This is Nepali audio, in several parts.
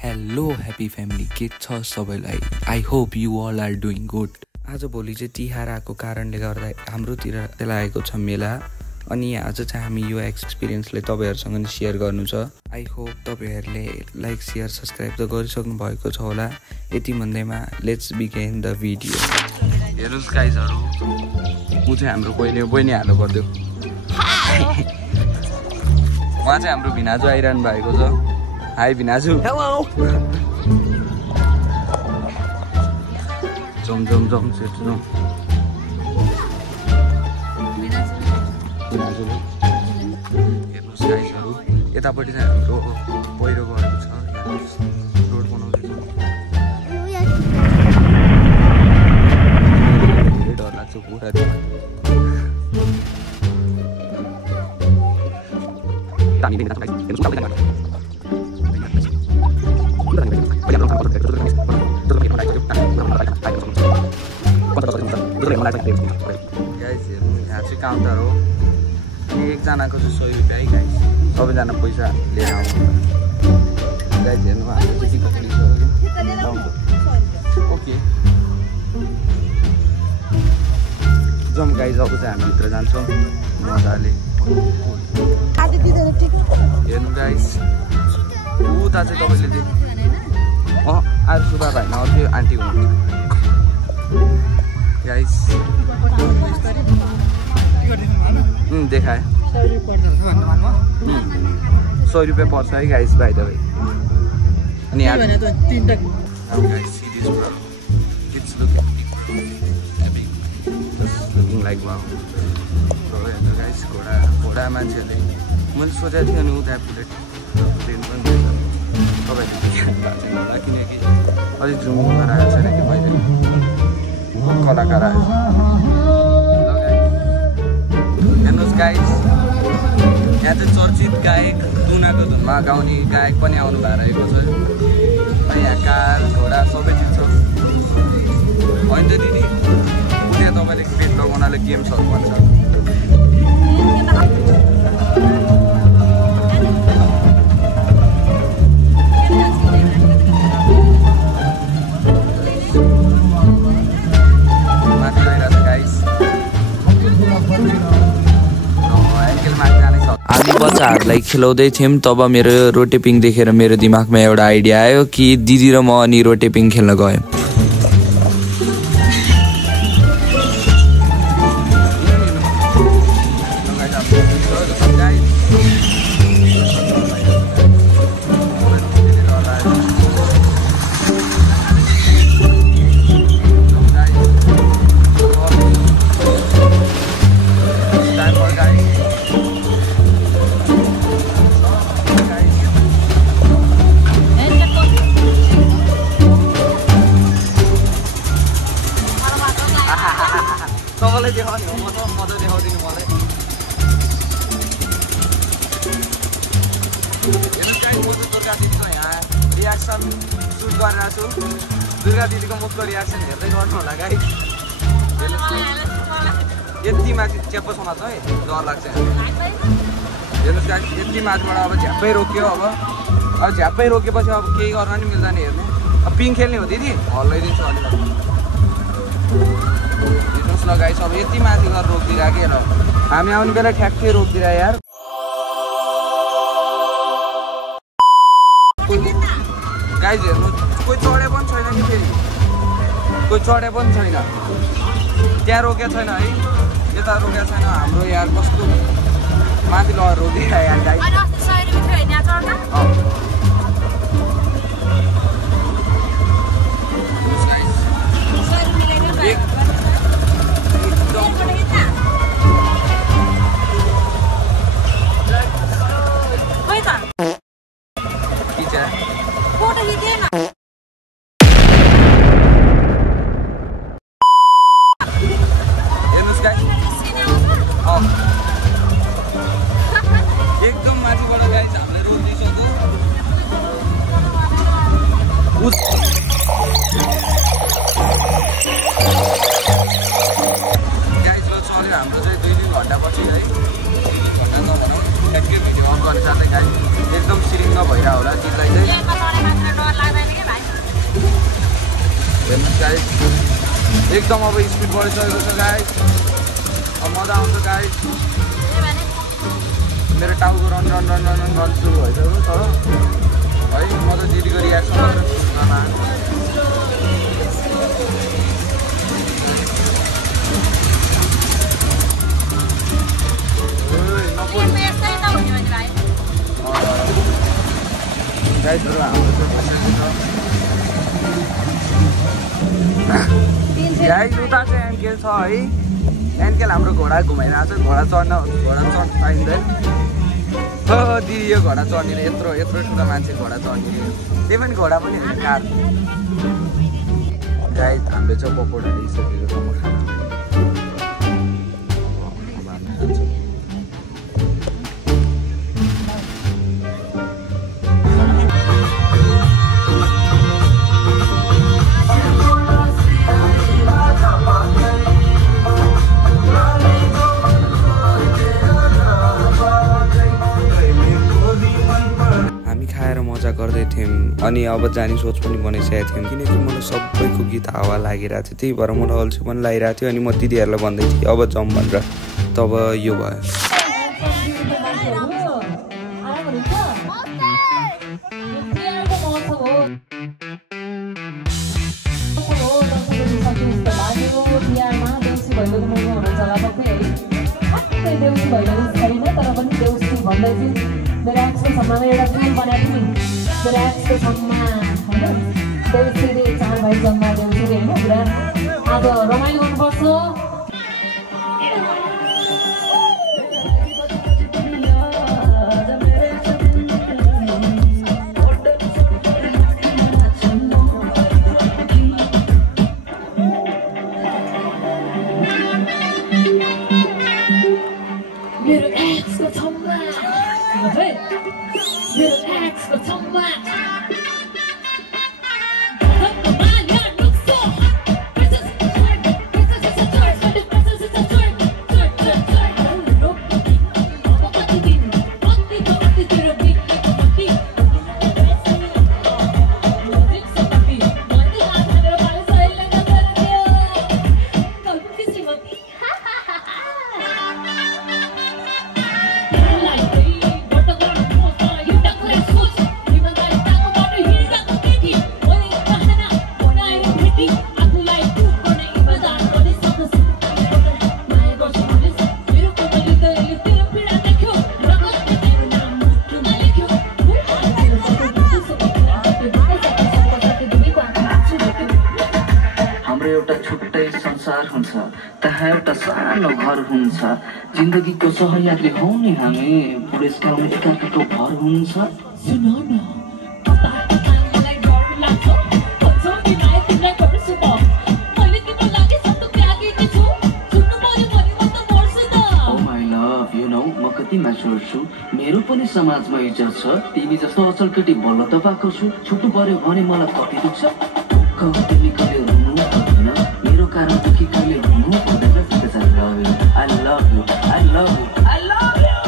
हेलो ह्याप्पी फ्यामिली, के छ सबैलाई? I hope you all are doing good. आज भोलि चाहिँ तिहार आएको कारणले गर्दा हाम्रोतिर लागेको छ मेला, अनि आज चाहिँ हामी यो एक्सपिरियन्सले तपाईँहरूसँग नि सेयर गर्नु छ। आई होप तपाईँहरूले लाइक सेयर सब्सक्राइब त गरिसक्नु भएको छ होला। यति भन्दैमा लेट्स बिगिन द भिडियो। हेर्नुहोस् गाइजहरू, ऊ चाहिँ हाम्रो बहिनी हाल्नु पर्यो। उहाँ चाहिँ हाम्रो भिनाजु आइरहनु भएको छ। हाई भिनाजु। हेलो। जम सेट जम। भिनाजुले हेर्नुहोस् गाइजहरू, यतापट्टि चाहिँ हाम्रो पहिरो गएको छ। हेर्नुहोस् रोड बनाउँदैछ। डर लाग्छ पुरा। यहाँ चाहिँ काउन्टर हो। एकजनाको चाहिँ 100 रुपियाँ है गाइस। सबैजना पैसा लिएर आउनु गाइस। हेर्नु हाम्रो चाहिँ टिकट लिइसक्यो। ओके जम गाइस, अब चाहिँ हामी भित्र जान्छौँ मजाले। हेर्नु गाइस, उता चाहिँ तपाईँले चाहिँ आज सुधा भाइमा अर्कै आन्टी हुनुहुन्छ गाइस। देखाए 100 रुपियाँ पर्छ है गाइस भाइ त भाइ। अनि लुकिङ लाइक वाउ गाइस। घोडा मान्छेहरूले मैले सोचेको थिएँ नि उता प्लेन पनि तपाईँहरूले होला, किनकि अलिक जुम गराएको छैन कि मैले कलाकार आएछ। हेर्नुहोस् गाइस, यहाँ चाहिँ चर्चित गायक दुनाको धुनमा गाउने गायक पनि आउनु भएको छ। यहाँ कार घोडा सबै चिज छ। होइन त दिदी, त्यहाँ तपाईँले क्रिकेट लगाउनाले गेम्सहरू भन्छ। हामी बच्चाहरूलाई खेलाउँदै थियौँ, तब मेरो रोटेपिङ देखेर मेरो दिमागमा एउटा आइडिया आयो कि दिदी र म अनि रोटेपिङ खेल्न गयौँ। तपाईँलाई देखाउने हो, म त देखाउँदिनँ मलाई। हेर्नुहोस् गाइस, म चाहिँ दुर्गा दिदीको यहाँ रियाक्सन सुट गरिरहेको छु। दुर्गा दिदीको मुखको रियाक्सन हेर्दै गर्नु होला गाइस। यति माथि च्याप्पो समात्छ है, डर लाग्छ। हेर्नुहोस् गाइस, यति माथिबाट अब झ्याप्पै रोक्यो। अब झ्याप्पै रोकेपछि अब केही गर्न नि मिल्दैन। हेर्नु, अब पिङ खेल्ने हो दिदी, हल्लाइदिन्छु अलिकति। हेर्नुहोस् न गाइस, अब यति माथि गरेर रोकिदिरहेको कि हेर, हामी आउने बेला ठ्याक्कै रोकिदिएर यार। गाइस हेर्नु, कोही चढे पनि छैन कि फेरि, कोही चढे पनि छैन। त्यहाँ रोकेको छैन है, यता रोकेको छैन। हाम्रो यार कस्तो माथि लगेर रोकिदिएर यार गाइस। एकदम माथिबाट गाइस हामीलाई रोक्दैछ। गाइस ल चल्यो हाम्रो चाहिँ 2-3 घन्टा पछि है। 2 घन्टा नभनौँ, ठ्याक्कै भिडियो अन गर्न जाँदै गाइस एकदम सिरिङ्ग भइरहेको होला। जित्दै चाहिँ गाइस एकदम अब स्पिड बढिसकेको छ गाइस अब मजा आउँछ गाइस मेरो टाउको रन सुरु भइसक्यो तर है म त जिडी गरिरहेको गाइसहरु हाम्रो गाइस उता चाहिँ एन्केल छ है एन्केल हाम्रो घोडा घुमाइरहेको छ घोडा चढ्न पाइँदैन दिदी यो घोडा चढ्ने यत्रो ठुलो मान्छे घोडा चढ्ने त्यही पनि घोडा पनि होइन कार गाइस हामीले चाहिँ पकोडा ल्याइसकेको छ म खाना गर्दै थियौँ अनि अब जाने सोच पनि बनाइसकेको थियौँ किनकि मलाई सबैको गीत हावा लागिरहेको थियो त्यही भएर मलाई अल्छी पनि लागिरहेको थियो अनि म दिदीहरूलाई भन्दै थिएँ अब जाउँ भनेर तब यो भयो चार भाइ जम्मा देउसी होइन पुरा आज रमाइलो गर्नुपर्छ त्यहाँ एउटा सानो घर हुन्छ जिन्दगीको सहयात्री हौ नि हामी पुरस्कार एकाको भर हुन्छ म कतिमा छोड्छु मेरो पनि समाजमा इज्जत छ तिमी जस्तो अचलकेटी बल्ल त पाएको छु छुट्नु पर्यो भने मलाई कति दुख्छ कहिले कहिले रुनु पर्दैन मेरो कारण दुखी कहिले रुनु पर्दैन I love you I love you I love you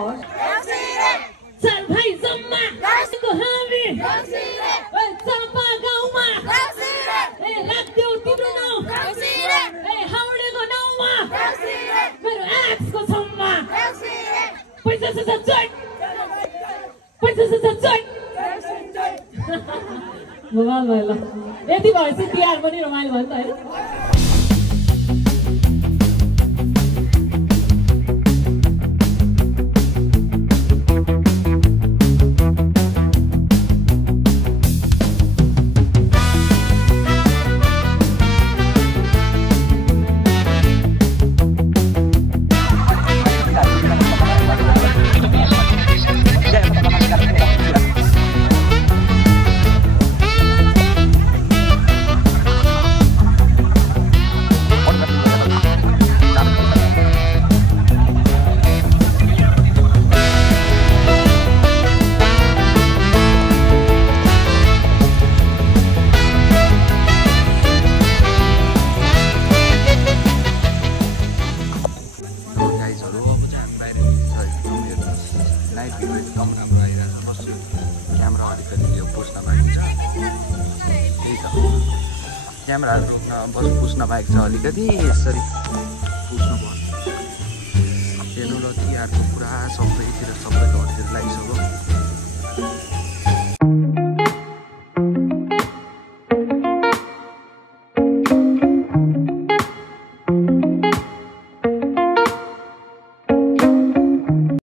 चार भाइ जम्मा हामी चम्पा गाउँमा राख्देऊ तिम्रो नाउँ हाउडेको नाउँमा मेरो एक्सको छम्मा पैसा मोबाइल भयो ल यति भएपछि तिहार पनि रमाइलो भयो नि त होइन क्यामेराहरू बस पुस्न बाहेक छ अलिकति यसरी पुस्नु पर्छ हेर्नु ल तिहारको पुरा सबैतिर सबै घरतिर लागिसक्यो